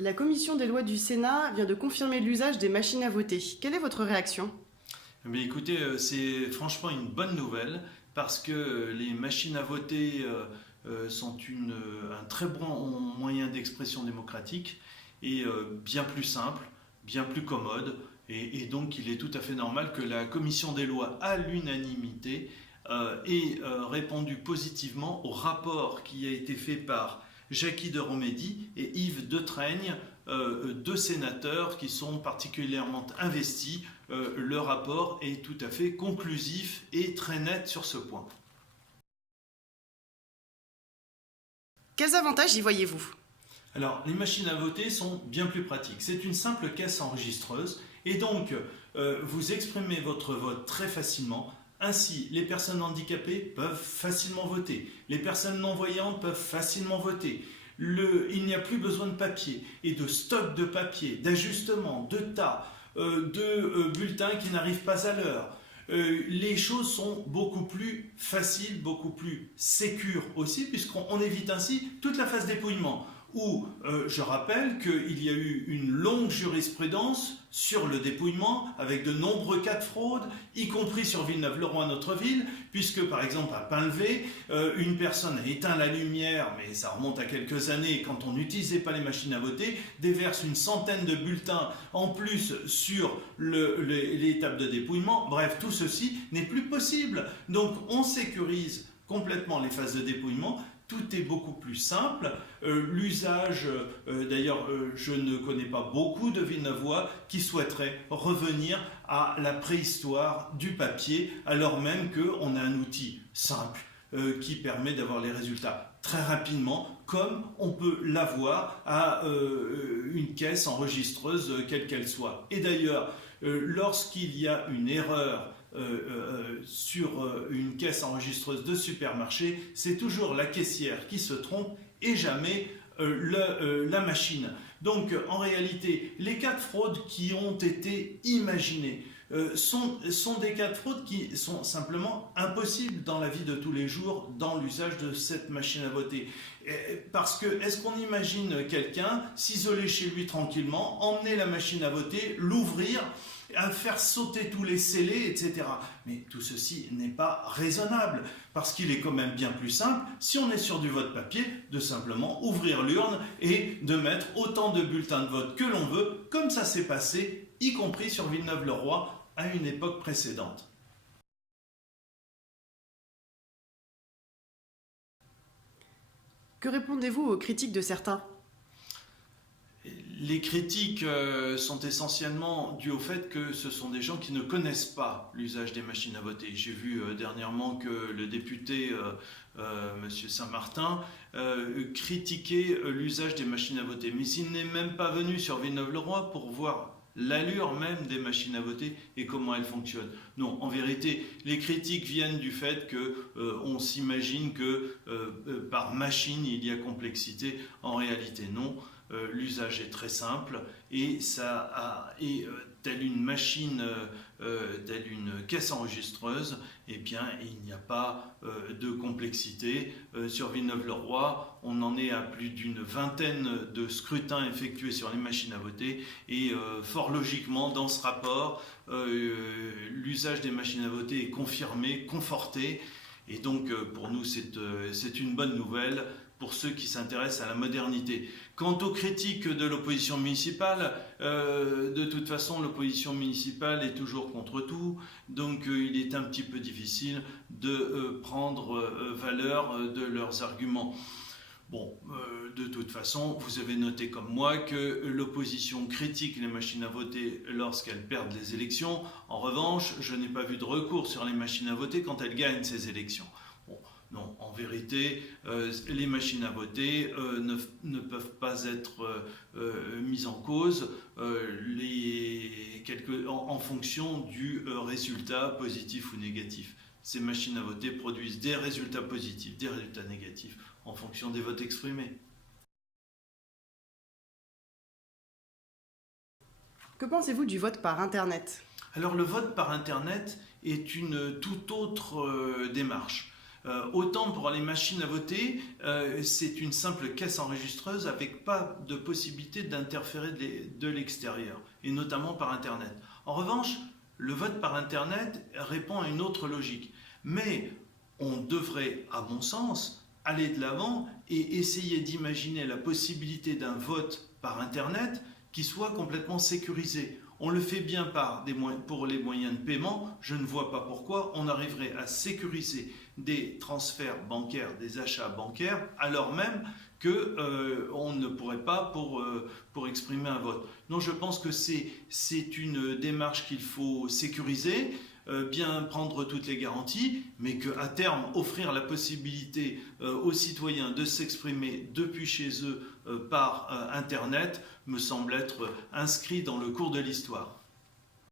La commission des lois du Sénat vient de confirmer l'usage des machines à voter. Quelle est votre réaction? Mais écoutez, c'est franchement une bonne nouvelle parce que les machines à voter sont un très bon moyen d'expression démocratique et bien plus simple, bien plus commode. Et donc il est tout à fait normal que la commission des lois, à l'unanimité, ait répondu positivement au rapport qui a été fait par Jacky de Romédy et Yves de Traigne, deux sénateurs qui sont particulièrement investis. Le rapport est tout à fait conclusif et très net sur ce point. Quels avantages y voyez-vous? Alors, les machines à voter sont bien plus pratiques. C'est une simple caisse enregistreuse et donc vous exprimez votre vote très facilement. Ainsi, les personnes handicapées peuvent facilement voter. Les personnes non-voyantes peuvent facilement voter. Il n'y a plus besoin de papier et de stock de papier, d'ajustements, de tas, de bulletins qui n'arrivent pas à l'heure. Les choses sont beaucoup plus faciles, beaucoup plus sécures aussi, puisqu'on évite ainsi toute la phase dépouillement. Où je rappelle qu'il y a eu une longue jurisprudence sur le dépouillement, avec de nombreux cas de fraude, y compris sur Villeneuve-le-Roi, notre ville, puisque par exemple à Pinlevé, une personne a éteint la lumière, mais ça remonte à quelques années, quand on n'utilisait pas les machines à voter, déverse une centaine de bulletins en plus sur l'étape de dépouillement. Bref, tout ceci n'est plus possible. Donc on sécurise complètement les phases de dépouillement. Tout est beaucoup plus simple. L'usage, d'ailleurs, je ne connais pas beaucoup de Villeneuvois qui souhaiteraient revenir à la préhistoire du papier, alors même qu'on a un outil simple qui permet d'avoir les résultats très rapidement, comme on peut l'avoir à une caisse enregistreuse, quelle qu'elle soit. Et d'ailleurs, lorsqu'il y a une erreur sur une caisse enregistreuse de supermarché, c'est toujours la caissière qui se trompe et jamais la machine. Donc en réalité, les cas de fraude qui ont été imaginés sont des cas de fraude qui sont simplement impossibles dans la vie de tous les jours, dans l'usage de cette machine à voter. Parce que est-ce qu'on imagine quelqu'un s'isoler chez lui tranquillement, emmener la machine à voter, l'ouvrir, à faire sauter tous les scellés, etc. Mais tout ceci n'est pas raisonnable, parce qu'il est quand même bien plus simple, si on est sur du vote papier, de simplement ouvrir l'urne et de mettre autant de bulletins de vote que l'on veut, comme ça s'est passé, y compris sur Villeneuve-le-Roi, à une époque précédente. Que répondez-vous aux critiques de certains? Les critiques sont essentiellement dues au fait que ce sont des gens qui ne connaissent pas l'usage des machines à voter. J'ai vu dernièrement que le député M. Saint-Martin critiquait l'usage des machines à voter. Mais s'il n'est même pas venu sur Villeneuve-le-Roi pour voir l'allure même des machines à voter et comment elles fonctionnent. Non, en vérité, les critiques viennent du fait qu'on s'imagine que par machine il y a complexité. En réalité, non. L'usage est très simple et telle une machine, telle une caisse enregistreuse, eh bien, il n'y a pas de complexité. Sur Villeneuve-le-Roi, on en est à plus d'une vingtaine de scrutins effectués sur les machines à voter et fort logiquement, dans ce rapport, l'usage des machines à voter est confirmé, conforté. Et donc, pour nous, c'est une bonne nouvelle pour ceux qui s'intéressent à la modernité. Quant aux critiques de l'opposition municipale, de toute façon, l'opposition municipale est toujours contre tout, donc il est un petit peu difficile de prendre valeur de leurs arguments. Bon, de toute façon, vous avez noté comme moi que l'opposition critique les machines à voter lorsqu'elles perdent les élections. En revanche, je n'ai pas vu de recours sur les machines à voter quand elles gagnent ces élections. Bon, non, en vérité, les machines à voter ne peuvent pas être mises en cause en fonction du résultat positif ou négatif. Ces machines à voter produisent des résultats positifs, des résultats négatifs en fonction des votes exprimés. Que pensez-vous du vote par Internet? Alors le vote par Internet est une toute autre démarche. Autant pour les machines à voter, c'est une simple caisse enregistreuse avec pas de possibilité d'interférer de l'extérieur, et notamment par Internet. En revanche, le vote par Internet répond à une autre logique. Mais on devrait, à mon sens, aller de l'avant et essayer d'imaginer la possibilité d'un vote par Internet qui soit complètement sécurisé. On le fait bien pour les moyens de paiement, je ne vois pas pourquoi on arriverait à sécuriser des transferts bancaires, des achats bancaires, alors même qu'on ne pourrait pas pour exprimer un vote. Donc je pense que c'est une démarche qu'il faut sécuriser, bien prendre toutes les garanties, mais qu'à terme, offrir la possibilité aux citoyens de s'exprimer depuis chez eux par Internet me semble être inscrit dans le cours de l'histoire.